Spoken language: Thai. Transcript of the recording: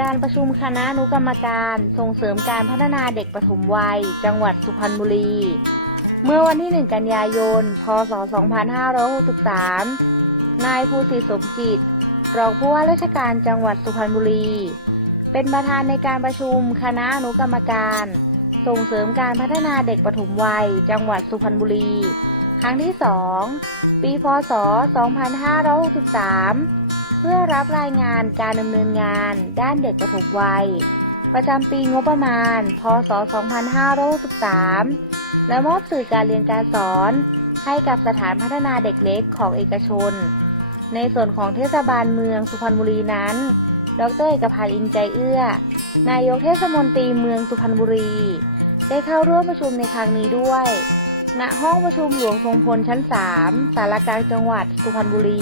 การประชุมคณะอนุกรรมการส่งเสริมการพัฒนาเด็กปฐมวัย จังหวัดสุพรรณบุรี เมื่อวันที่ 1 กันยายน พศ 2563 นายภูสิทธิสมจิต รองผู้ว่าราชการจังหวัดสุพรรณบุรี เป็นประธานในการประชุมคณะอนุกรรมการ ส่งเสริมการพัฒนาเด็กปฐมวัย จังหวัดสุพรรณบุรี ครั้งที่ 2 ปี พศ 2563 เพื่อรับรายงานการดำเนินงานด้านเด็กปฐมวัย ประจำปีงบประมาณ พศ 2563 และมอบสื่อการเรียนการสอนให้กับสถานพัฒนาเด็กเล็กของเอกชน ในส่วนของเทศบาลเมืองสุพรรณบุรีนั้น ดรเอกพันธ์อินใจเอื้อ นายกเทศมนตรีเมืองสุพรรณบุรี ได้เข้าร่วมประชุมในครั้งนี้ด้วย ณ ห้องประชุมหลวงทรงพลชั้น 3 สารกลางจังหวัดสุพรรณบุรี